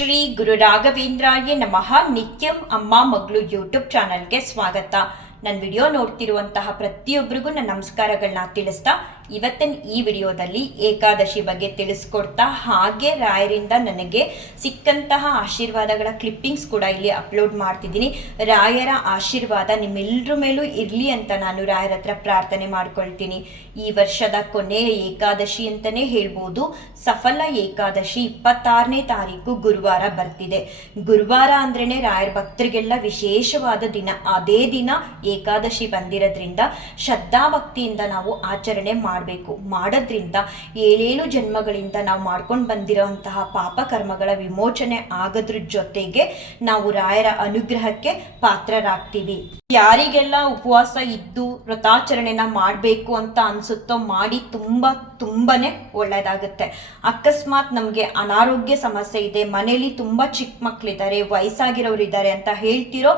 ಶ್ರೀ ಗುರು ರಾಘವೇಂದ್ರಾಯ ನಮಃ. ನಿತ್ಯಂ ಅಮ್ಮ ಮಗಳು ಯೂಟ್ಯೂಬ್ ಚಾನಲ್ಗೆ ಸ್ವಾಗತ. ನನ್ನ ವಿಡಿಯೋ ನೋಡ್ತಿರುವಂತಹ ಪ್ರತಿಯೊಬ್ಬರಿಗೂ ನನ್ನ ನಮಸ್ಕಾರಗಳನ್ನ ತಿಳಿಸ್ತಾ ಇವತ್ತಿನ ಈ ವಿಡಿಯೋದಲ್ಲಿ ಏಕಾದಶಿ ಬಗ್ಗೆ ತಿಳಿಸ್ಕೊಡ್ತಾ ಹಾಗೆ ರಾಯರಿಂದ ನನಗೆ ಸಿಕ್ಕಂತಹ ಆಶೀರ್ವಾದಗಳ ಕ್ಲಿಪ್ಪಿಂಗ್ಸ್ ಕೂಡ ಇಲ್ಲಿ ಅಪ್ಲೋಡ್ ಮಾಡ್ತಿದ್ದೀನಿ. ರಾಯರ ಆಶೀರ್ವಾದ ನಿಮ್ಮೆಲ್ಲರ ಮೇಲೂ ಇರಲಿ ಅಂತ ನಾನು ರಾಯರ ಹತ್ರ ಪ್ರಾರ್ಥನೆ ಮಾಡ್ಕೊಳ್ತೀನಿ. ಈ ವರ್ಷದ ಕೊನೆಯ ಏಕಾದಶಿ ಅಂತಲೇ ಹೇಳ್ಬೋದು. ಸಫಲ ಏಕಾದಶಿ 26ನೇ ತಾರೀಕು ಗುರುವಾರ ಬರ್ತಿದೆ. ಗುರುವಾರ ಅಂದ್ರೇ ರಾಯರ ಭಕ್ತರಿಗೆಲ್ಲ ವಿಶೇಷವಾದ ದಿನ. ಅದೇ ದಿನ ಏಕಾದಶಿ ಬಂದಿರೋದ್ರಿಂದ ಶ್ರದ್ಧಾಭಕ್ತಿಯಿಂದ ನಾವು ಆಚರಣೆ ಮಾಡೋದ್ರಿಂದ 7 ಜನ್ಮಗಳಿಂದ ನಾವು ಮಾಡ್ಕೊಂಡು ಬಂದಿರೋಂತಹ ಪಾಪ ಕರ್ಮಗಳ ವಿಮೋಚನೆ ಆಗೋದ್ರ ಜೊತೆಗೆ ನಾವು ರಾಯರ ಅನುಗ್ರಹಕ್ಕೆ ಪಾತ್ರರಾಗ್ತೀವಿ. ಯಾರಿಗೆಲ್ಲ ಉಪವಾಸ ಇದ್ದು ವ್ರತಾಚರಣೆನ ಮಾಡಬೇಕು ಅಂತ ಅನ್ಸುತ್ತೋ ಮಾಡಿ ತುಂಬಾನೇ ಒಳ್ಳೆಯದಾಗುತ್ತೆ. ಅಕಸ್ಮಾತ್ ನಮಗೆ ಅನಾರೋಗ್ಯ ಸಮಸ್ಯೆ ಇದೆ, ಮನೇಲಿ ತುಂಬ ಚಿಕ್ಕ ಮಕ್ಕಳಿದ್ದಾರೆ, ವಯಸ್ಸಾಗಿರೋರು ಇದ್ದಾರೆ ಅಂತ ಹೇಳ್ತಿರೋ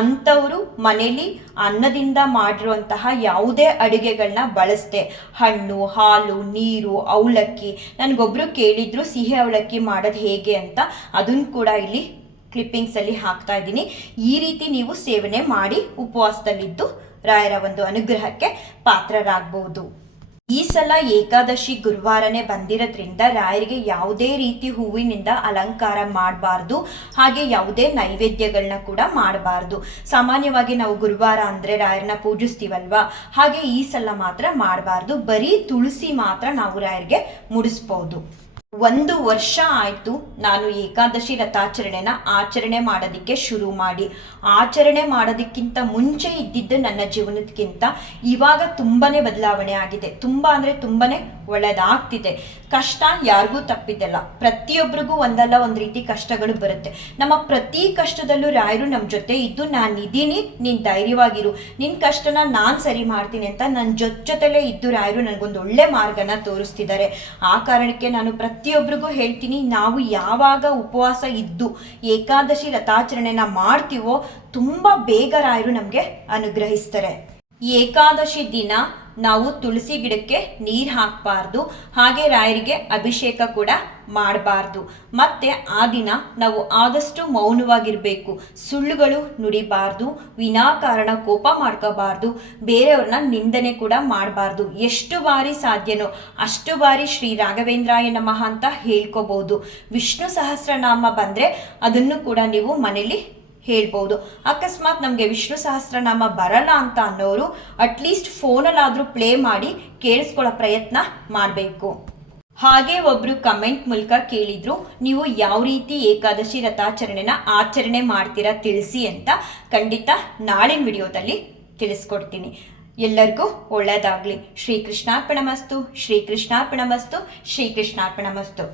ಅಂಥವರು ಮನೇಲಿ ಅನ್ನದಿಂದ ಮಾಡಿರುವಂತಹ ಯಾವುದೇ ಅಡುಗೆಗಳನ್ನ ಬಳಸದೆ ಹಣ್ಣು, ಹಾಲು, ನೀರು, ಅವಲಕ್ಕಿ, ನನಗೊಬ್ರು ಕೇಳಿದ್ರು ಸಿಹಿ ಅವಲಕ್ಕಿ ಮಾಡೋದು ಹೇಗೆ ಅಂತ, ಅದನ್ನು ಕೂಡ ಇಲ್ಲಿ ಕ್ಲಿಪ್ಪಿಂಗ್ಸಲ್ಲಿ ಹಾಕ್ತಾ ಇದ್ದೀನಿ. ಈ ರೀತಿ ನೀವು ಸೇವನೆ ಮಾಡಿ ಉಪವಾಸದಲ್ಲಿದ್ದು ರಾಯರ ಒಂದು ಅನುಗ್ರಹಕ್ಕೆ ಪಾತ್ರರಾಗಬಹುದು. ಈ ಸಲ ಏಕಾದಶಿ ಗುರುವಾರನೇ ಬಂದಿರೋದ್ರಿಂದ ರಾಯರಿಗೆ ಯಾವುದೇ ರೀತಿ ಹೂವಿನಿಂದ ಅಲಂಕಾರ ಮಾಡಬಾರ್ದು, ಹಾಗೆ ಯಾವುದೇ ನೈವೇದ್ಯಗಳನ್ನ ಕೂಡ ಮಾಡಬಾರ್ದು. ಸಾಮಾನ್ಯವಾಗಿ ನಾವು ಗುರುವಾರ ಅಂದರೆ ರಾಯರನ್ನ ಪೂಜಿಸ್ತೀವಲ್ವಾ, ಹಾಗೆ ಈ ಸಲ ಮಾತ್ರ ಮಾಡಬಾರ್ದು. ಬರೀ ತುಳಸಿ ಮಾತ್ರ ನಾವು ರಾಯರಿಗೆ ಮುಡಿಸ್ಬೋದು. 1 ವರ್ಷ ಆಯಿತು ನಾನು ಏಕಾದಶಿ ವ್ರತಾಚರಣೆನ ಆಚರಣೆ ಮಾಡೋದಕ್ಕೆ ಶುರು ಮಾಡಿ. ಆಚರಣೆ ಮಾಡೋದಕ್ಕಿಂತ ಮುಂಚೆ ಇದ್ದಿದ್ದು ನನ್ನ ಜೀವನಕ್ಕಿಂತ ಇವಾಗ ತುಂಬಾ ಬದಲಾವಣೆ ಆಗಿದೆ. ತುಂಬ ಅಂದರೆ ತುಂಬಾ ಒಳ್ಳೆಯದಾಗ್ತಿದೆ. ಕಷ್ಟ ಯಾರಿಗೂ ತಪ್ಪಿದ್ದಲ್ಲ, ಪ್ರತಿಯೊಬ್ಬರಿಗೂ ಒಂದಲ್ಲ ಒಂದು ರೀತಿ ಕಷ್ಟಗಳು ಬರುತ್ತೆ. ನಮ್ಮ ಪ್ರತಿ ಕಷ್ಟದಲ್ಲೂ ರಾಯರು ನಮ್ಮ ಜೊತೆ ಇದ್ದು ನಾನಿದ್ದೀನಿ, ನೀನು ಧೈರ್ಯವಾಗಿರು, ನಿನ್ನ ಕಷ್ಟನ ನಾನು ಸರಿ ಮಾಡ್ತೀನಿ ಅಂತ ನನ್ನ ಜೊತೆಲೇ ಇದ್ದು ರಾಯರು ನನಗೊಂದು ಒಳ್ಳೆ ಮಾರ್ಗನ ತೋರಿಸ್ತಿದ್ದಾರೆ. ಆ ಕಾರಣಕ್ಕೆ ನಾನು ಪ್ರತಿಯೊಬ್ಬರಿಗೂ ಹೇಳ್ತೀನಿ, ನಾವು ಯಾವಾಗ ಉಪವಾಸ ಇದ್ದು ಏಕಾದಶಿ ವ್ರತಾಚರಣೆನ ಮಾಡ್ತೀವೋ ತುಂಬ ಬೇಗ ರಾಯರು ನಮಗೆ ಅನುಗ್ರಹಿಸ್ತಾರೆ. ಏಕಾದಶಿ ದಿನ ನಾವು ತುಳಸಿ ಗಿಡಕ್ಕೆ ನೀರು ಹಾಕಬಾರ್ದು, ಹಾಗೆ ರಾಯರಿಗೆ ಅಭಿಷೇಕ ಕೂಡ ಮಾಡಬಾರ್ದು. ಮತ್ತು ಆ ದಿನ ನಾವು ಆದಷ್ಟು ಮೌನವಾಗಿರಬೇಕು, ಸುಳ್ಳುಗಳು ನುಡಿಬಾರ್ದು, ವಿನಾಕಾರಣ ಕೋಪ ಮಾಡ್ಕೋಬಾರ್ದು, ಬೇರೆಯವ್ರನ್ನ ನಿಂದನೆ ಕೂಡ ಮಾಡಬಾರ್ದು. ಎಷ್ಟು ಬಾರಿ ಸಾಧ್ಯನೋ ಅಷ್ಟು ಬಾರಿ ಶ್ರೀ ರಾಘವೇಂದ್ರಾಯ ನಮಃ ಅಂತ ಹೇಳ್ಕೋಬಹುದು. ವಿಷ್ಣು ಸಹಸ್ರನಾಮ ಬಂದರೆ ಅದನ್ನು ಕೂಡ ನೀವು ಮನೇಲಿ ಹೇಳ್ಬೋದು. ಅಕಸ್ಮಾತ್ ನಮಗೆ ವಿಷ್ಣು ಸಹಸ್ರನಾಮ ಬರಲ್ಲ ಅಂತ ಅನ್ನೋರು ಅಟ್ಲೀಸ್ಟ್ ಫೋನಲ್ಲಾದರೂ ಪ್ಲೇ ಮಾಡಿ ಕೇಳಿಸ್ಕೊಳ್ಳೋ ಪ್ರಯತ್ನ ಮಾಡಬೇಕು. ಹಾಗೆ ಒಬ್ಬರು ಕಮೆಂಟ್ ಮೂಲಕ ಕೇಳಿದ್ರು, ನೀವು ಯಾವ ರೀತಿ ಏಕಾದಶಿ ವ್ರತಾಚರಣೆನ ಆಚರಣೆ ಮಾಡ್ತೀರಾ ತಿಳಿಸಿ ಅಂತ. ಖಂಡಿತ ನಾಳಿನ ವಿಡಿಯೋದಲ್ಲಿ ತಿಳಿಸ್ಕೊಡ್ತೀನಿ. ಎಲ್ಲರಿಗೂ ಒಳ್ಳೆಯದಾಗಲಿ. ಶ್ರೀಕೃಷ್ಣಾರ್ಪಣಮಸ್ತು, ಶ್ರೀಕೃಷ್ಣಾರ್ಪಣಮಸ್ತು, ಶ್ರೀಕೃಷ್ಣಾರ್ಪಣಮಸ್ತು.